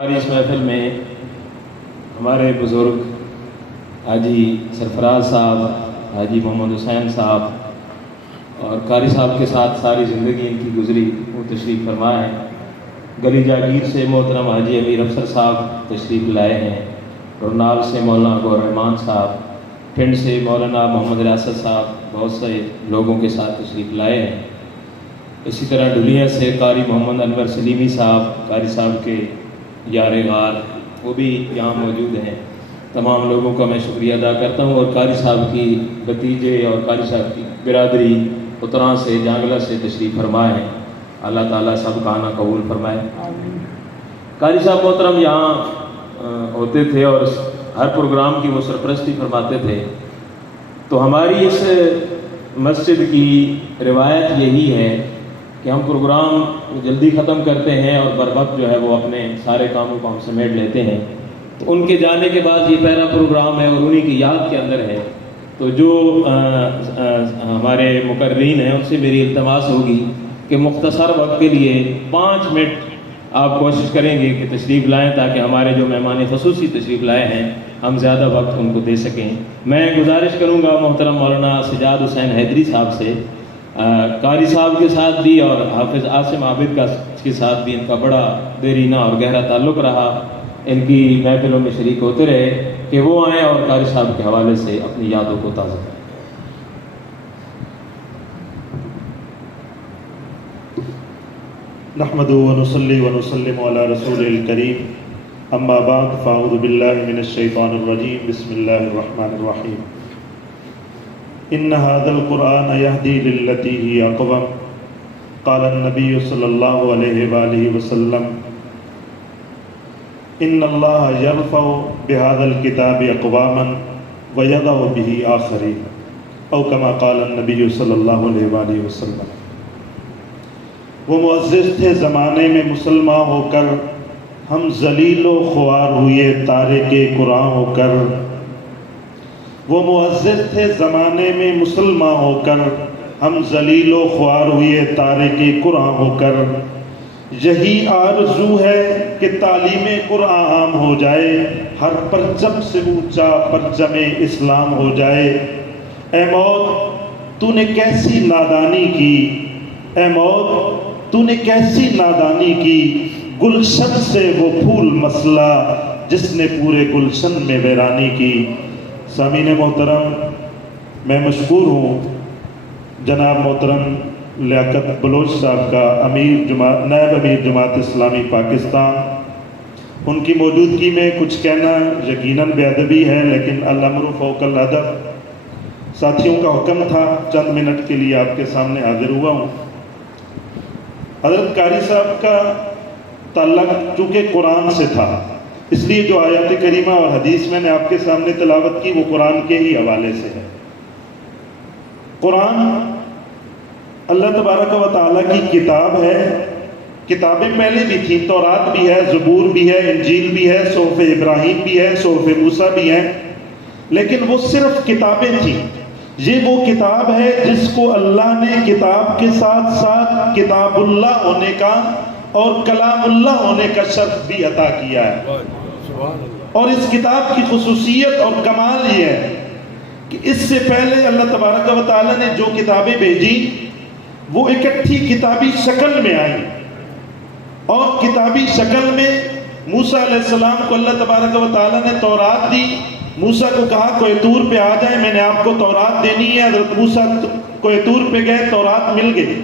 ہماری اس محفل میں ہمارے بزرگ حاجی سرفراز صاحب، حاجی محمد حسین صاحب اور قاری صاحب کے ساتھ ساری زندگی ان کی گزری، وہ تشریف فرما ہے۔ گلی جاگیر سے محترم حاجی امیر افسر صاحب تشریف لائے ہیں، کرنال سے مولانا گور رحمان صاحب، پنڈ سے مولانا محمد ریاست صاحب بہت سے لوگوں کے ساتھ تشریف لائے ہیں۔ اسی طرح ڈھلیاں سے قاری محمد انور سلیمی صاحب، قاری صاحب کے یار غار، وہ بھی یہاں موجود ہیں۔ تمام لوگوں کا میں شکریہ ادا کرتا ہوں، اور قاری صاحب کی بھتیجے اور قاری صاحب کی برادری اتراں سے، جانگلہ سے تشریف فرمائے ہیں۔ اللہ تعالیٰ سب کا آنا قبول فرمائے۔ قاری صاحب محترم یہاں ہوتے تھے اور ہر پروگرام کی وہ سرپرستی فرماتے تھے، تو ہماری اس مسجد کی روایت یہی ہے کہ ہم پروگرام جلدی ختم کرتے ہیں اور بر وقت جو ہے وہ اپنے سارے کاموں کو ہم سمیٹ لیتے ہیں۔ تو ان کے جانے کے بعد یہ پہلا پروگرام ہے اور انہی کی یاد کے اندر ہے، تو جو ہمارے مقررین ہیں ان سے میری التماس ہوگی کہ مختصر وقت کے لیے 5 منٹ آپ کوشش کریں گے کہ تشریف لائیں، تاکہ ہمارے جو مہمان خصوصی تشریف لائے ہیں ہم زیادہ وقت ان کو دے سکیں۔ میں گزارش کروں گا محترم مولانا سجاد حسین حیدری صاحب سے، قاری صاحب کے ساتھ بھی اور حافظ عاصم عابد کے ساتھ بھی ان کا بڑا دیرینہ اور گہرا تعلق رہا، ان کی محفلوں میں شریک ہوتے رہے، کہ وہ آئیں اور قاری صاحب کے حوالے سے اپنی یادوں کو تازہ کریں۔ نحمده ونصلي ونسلم على رسول الكريم، اما بعد فاعوذ بالله من الشيطان الرجيم، بسم الله الرحمن الرحيم۔ ان هذا القرآن يهدي للتي هي اقوم، قال النبي صلى الله عليه وآله وسلم ان الله يرفع بهذا الكتاب اقواما ويضع به آخرين، او كما قال النبي صلى الله عليه وآله وسلم۔ وہ معزز تھے زمانے میں مسلمان ہو کر، ہم ذلیل و خوار ہوئے تارک قرآن ہو کر۔ وہ معزز تھے زمانے میں مسلمان ہو کر، ہم ذلیل و خوار ہوئے تارک قرآن ہو کر۔ یہی آرزو ہے کہ تعلیم قرآن عام ہو جائے، ہر پرچم سے اونچا پرچم اسلام ہو جائے۔ اے موت تو نے کیسی نادانی کی، اے موت تو نے کیسی نادانی کی، گلشن سے وہ پھول مسئلہ جس نے پورے گلشن میں ویرانی کی۔ سامعین محترم، میں مشکور ہوں جناب محترم لیاقت بلوچ صاحب کا، نائب امیر جماعت اسلامی پاکستان۔ ان کی موجودگی میں کچھ کہنا یقیناً بے ادبی ہے، لیکن الامر فوق الادب۔ ساتھیوں کا حکم تھا چند منٹ کے لیے آپ کے سامنے حاضر ہوا ہوں۔ حضرت قاری صاحب کا تعلق چونکہ قرآن سے تھا، اس لیے جو آیات کریمہ اور حدیث میں نے آپ کے سامنے تلاوت کی وہ قرآن کے ہی حوالے سے ہے۔ قرآن اللہ تبارک و تعالیٰ کی کتاب ہے۔ کتابیں پہلے بھی تھیں، تورات بھی ہے، زبور بھی ہے، انجیل بھی ہے، صحف ابراہیم بھی ہے، صحف موسیٰ بھی ہے، لیکن وہ صرف کتابیں تھیں۔ یہ وہ کتاب ہے جس کو اللہ نے کتاب کے ساتھ ساتھ کتاب اللہ ہونے کا اور کلام اللہ ہونے کا شرف بھی عطا کیا ہے۔ اور اس کتاب کی خصوصیت اور کمال یہ ہے کہ اس سے پہلے اللہ تبارک و تعالیٰ نے جو کتابیں بھیجی وہ اکٹھی کتابی شکل میں آئیں، اور کتابی شکل میں موسیٰ علیہ السلام کو اللہ تبارک و تعالیٰ نے تورات دی۔ موسیٰ کو کہا کوہ طور پہ آ جائیں، میں نے آپ کو تورات دینی ہے۔ حضرت موسیٰ کوہ طور پہ گئے، تورات مل گئی۔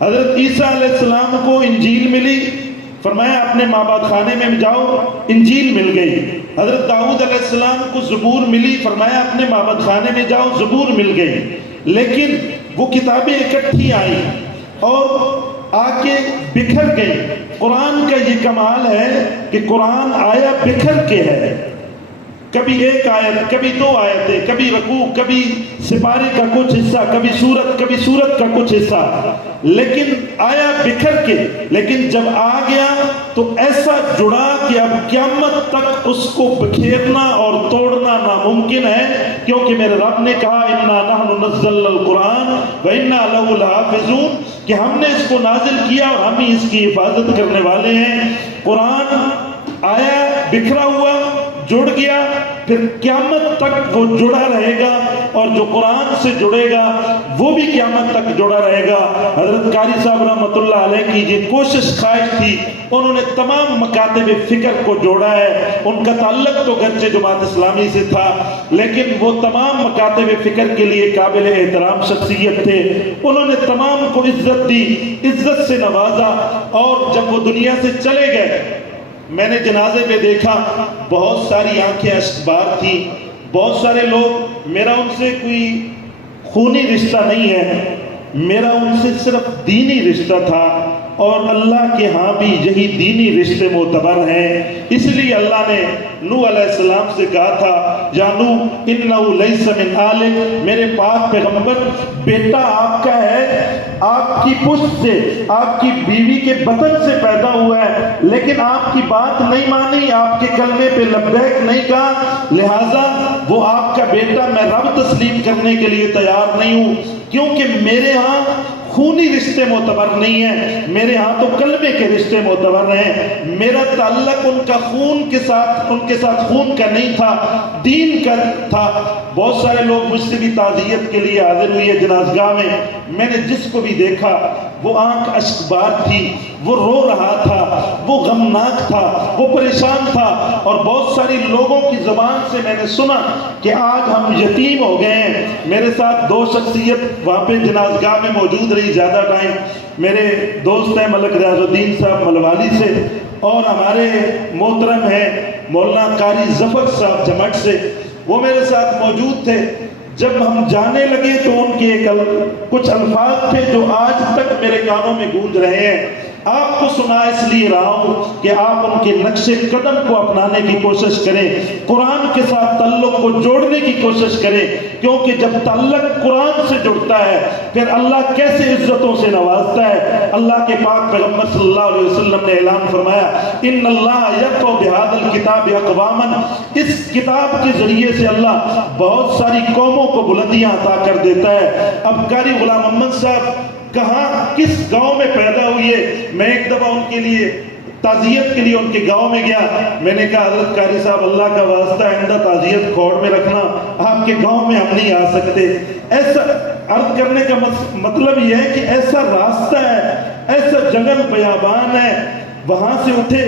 حضرت عیسیٰ علیہ السلام کو انجیل ملی، فرمایا اپنے ماں باپ خانے میں جاؤ، انجیل مل گئی۔ حضرت داؤد علیہ السلام کو زبور ملی، فرمایا اپنے ماں باپ خانے میں جاؤ، زبور مل گئی۔ لیکن وہ کتابیں اکٹھی آئیں اور آ کے بکھر گئی۔ قرآن کا یہ کمال ہے کہ قرآن آیا بکھر کے ہے، کبھی ایک آیت، کبھی 2 آیتیں، کبھی رکوع، کبھی سپارے کا کچھ حصہ، کبھی سورت کا کچھ حصہ، لیکن آیا بکھر کے۔ لیکن جب آ گیا تو ایسا جڑا کہ اب قیامت تک اس کو بکھیرنا اور توڑنا ناممکن ہے، کیونکہ میرے رب نے کہا اِنَّا نَحْنُ نَزَّلْنَا الْقُرْآنَ وَإِنَّا لَهُ لَحَافِظُونَ، کہ ہم نے اس کو نازل کیا اور ہم ہی اس کی حفاظت کرنے والے ہیں۔ قرآن آیا بکھرا ہوا جڑ گیا، پھر قیامت تک وہ جڑا رہے گا، اور جو قرآن سے جڑے گا وہ بھی قیامت تک جڑا رہے گا۔ حضرت قاری صاحب رحمۃ اللہ علیہ کی یہ کوشش خواہش تھی، انہوں نے تمام مکاتب فکر کو جوڑا ہے۔ ان کا تعلق تو گرچہ جماعت اسلامی سے تھا، لیکن وہ تمام مکاتب فکر کے لیے قابل احترام شخصیت تھے۔ انہوں نے تمام کو عزت دی، عزت سے نوازا، اور جب وہ دنیا سے چلے گئے، میں نے جنازے پہ دیکھا بہت ساری آنکھیں اشکبار تھی، بہت سارے لوگ، میرا ان سے کوئی خونی رشتہ نہیں ہے، میرا ان سے صرف دینی رشتہ تھا، اور اللہ کے ہاں بھی یہی دینی رشتے معتبر ہیں۔ اس لیے اللہ نے نوح علیہ السلام سے کہا تھا، یا نوح انہ لیس من آلک، میرے پاک پیغمبر، بیٹا آپ کا ہے، آپ کی پشت سے، آپ کی بیوی کے بطن سے پیدا ہوا ہے، لیکن آپ کی بات نہیں مانی، آپ کے کلمے پہ لبیک نہیں کہا، لہٰذا وہ آپ کا بیٹا میں رب تسلیم کرنے کے لیے تیار نہیں ہوں، کیونکہ میرے ہاں خونی رشتے معتبر نہیں ہیں، میرے ہاں تو کلمے کے رشتے معتبر ہیں۔ میرا تعلق ان کا خون کے ساتھ، ان کے ساتھ خون کا نہیں تھا، دین کا تھا۔ بہت سارے لوگ مجھ سے بھی تعزیت کے لیے حاضر ہوئی ہے جنازگاہ میں نے جس کو بھی دیکھا وہ آنکھ اشکبار تھی، وہ رو رہا تھا، وہ غمناک تھا، وہ پریشان تھا، اور بہت ساری لوگوں کی زبان سے میں نے سنا کہ آج ہم یتیم ہو گئے ہیں۔ میرے ساتھ دو شخصیت وہاں پہ جنازگاہ میں موجود رہی زیادہ ٹائم، میرے دوست ہیں ملک ریاض الدین صاحب ملوالی سے، اور ہمارے محترم ہیں مولانا قاری ظفر صاحب جمٹ سے، وہ میرے ساتھ موجود تھے۔ جب ہم جانے لگے تو ان کے کچھ الفاظ تھے جو آج تک میرے کانوں میں گونج رہے ہیں۔ آپ کو سنا اس لیے رہا ہوں کہ آپ ان کے نقش قدم کو اپنانے کی کوشش کریں، قرآن کے ساتھ تعلق کو جوڑنے کی کوشش کریں، کیونکہ جب تعلق قرآن سے جڑتا ہے پھر اللہ کیسے عزتوں سے نوازتا ہے۔ اللہ کے پاک پیغمبر صلی اللہ علیہ وسلم نے اعلان فرمایا، ان اللہ یرفع بہذا الکتاب اقواما، اس کتاب کے ذریعے سے اللہ بہت ساری قوموں کو بلندیاں عطا کر دیتا ہے۔ اب قاری غلام محمد صاحب کہاں کس گاؤں میں پیدا ہوئی ہے، میں ایک دفعہ ان کے لیے تعزیت کے لیے ان کے گاؤں میں گیا، میں نے کہا حضرت قاری صاحب اللہ کا واسطہ آئندہ تعزیت کھوڑ میں رکھنا، آپ کے گاؤں میں ہم نہیں آ سکتے۔ ایسا عرض کرنے کا مطلب یہ ہے کہ ایسا راستہ ہے، ایسا جنگل بیابان ہے، وہاں سے اٹھے،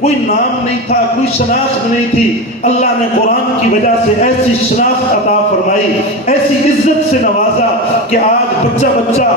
کوئی نام نہیں تھا، کوئی شناخت نہیں تھی، اللہ نے قرآن کی وجہ سے ایسی شناخت عطا فرمائی، ایسی عزت سے نوازا کہ آج بچہ بچہ،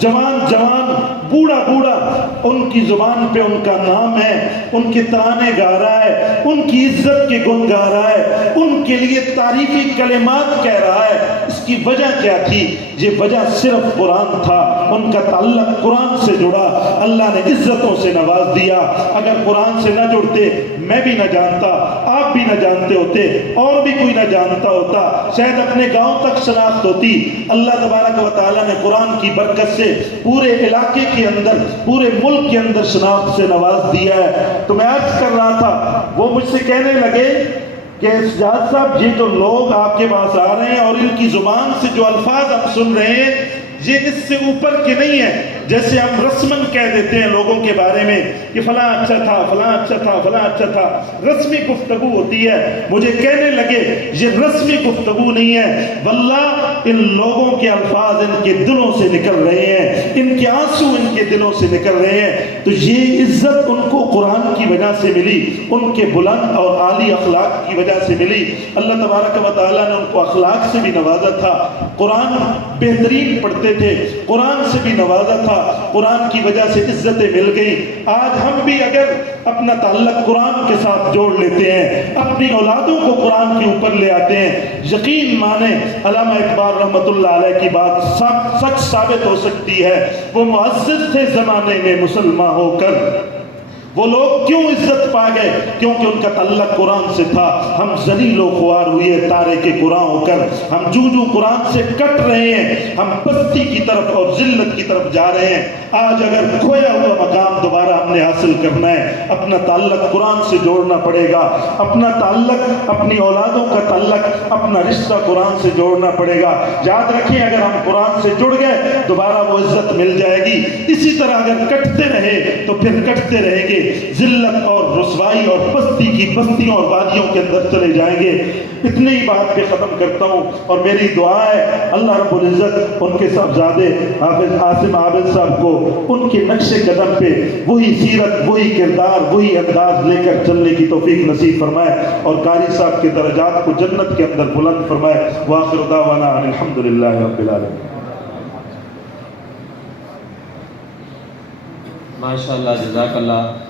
جوان جوان، بوڑھا بوڑھا ان کی زبان پہ ان کا نام ہے، ان کے ترانے گا رہا ہے، ان کی عزت کے گن گا رہا ہے، ان کے لیے تعریفی کلمات کہہ رہا ہے۔ اس کی وجہ کیا تھی؟ یہ وجہ صرف قرآن تھا، ان کا تعلق قرآن سے جڑا، اللہ نے عزتوں سے نواز دیا۔ اگر قرآن سے نہ جڑتے میں بھی نہ جانتا، آپ بھی نہ جانتے ہوتے، اور بھی کوئی نہ جانتا ہوتا، شاید اپنے گاؤں تک شناخت ہوتی۔ اللہ تبارک و تعالیٰ نے قرآن کی برکت سے پورے علاقے کے اندر، پورے ملک کے اندر شناخت سے نواز دیا ہے۔ تو میں عرض کر رہا تھا، وہ مجھ سے کہنے لگے کہ سجاد صاحب یہ تو لوگ آپ کے پاس آ رہے ہیں اور ان کی زبان سے جو الفاظ آپ سن رہے ہیں یہ اس سے اوپر کے نہیں ہیں، جیسے ہم رسمن کہہ دیتے ہیں لوگوں کے بارے میں کہ فلاں اچھا تھا، فلاں اچھا تھا، فلاں اچھا تھا، رسمی گفتگو ہوتی ہے۔ مجھے کہنے لگے یہ رسمی گفتگو نہیں ہے، واللہ ان لوگوں کے الفاظ ان کے دلوں سے نکل رہے ہیں، ان کے آنسو ان کے دلوں سے نکل رہے ہیں۔ تو یہ عزت ان کو قرآن کی وجہ سے ملی، ان کے بلند اور عالی اخلاق کی وجہ سے ملی۔ اللہ تبارک و تعالیٰ نے ان کو اخلاق سے بھی نوازا تھا، قرآن بہترین پڑھتے تھے، قرآن سے بھی نوازا تھا، قرآن کی وجہ سے عزتیں مل گئی۔ آج ہم بھی اگر اپنا تعلق قرآن کے ساتھ جوڑ لیتے ہیں، اپنی اولادوں کو قرآن کے اوپر لے آتے ہیں، یقین مانیں علامہ اقبال رحمۃ اللہ علیہ کی بات سچ ثابت ہو سکتی ہے۔ وہ معزز تھے زمانے میں مسلمان ہو کر، وہ لوگ کیوں عزت پا گئے؟ کیونکہ ان کا تعلق قرآن سے تھا۔ ہم ذلیل و خوار ہوئے تارے کے قرآن ہو کر، ہم جو قرآن سے کٹ رہے ہیں، ہم پستی کی طرف اور ذلت کی طرف جا رہے ہیں۔ آج اگر کھویا ہوا مقام دوبارہ ہم نے حاصل کرنا ہے، اپنا تعلق قرآن سے جوڑنا پڑے گا، اپنا تعلق، اپنی اولادوں کا تعلق، اپنا رشتہ قرآن سے جوڑنا پڑے گا۔ یاد رکھیں اگر ہم قرآن سے جڑ گئے دوبارہ وہ عزت مل جائے گی۔ اسی طرح اگر کٹتے رہے تو پھر کٹتے رہیں گے، ذلت اور رسوائی اور پستی کی بستیوں اور وادیوں کے اندر چلے جائیں گے۔ اتنی ہی بات پہ ختم کرتا ہوں، اور میری دعا ہے اللہ رب العزت ان کے صاحبزادے حافظ عاصم عابد صاحب کو ان کے نقش قدم پہ وہی سیرت، وہی کردار، وہی انداز لے کر چلنے کی توفیق نصیب فرمائے، اور قاری صاحب کے درجات کو جنت کے اندر بلند فرمائے۔ وآخر دعوانا ان الحمدللہ رب العالمین۔ ماشاء اللہ، جزاک اللہ۔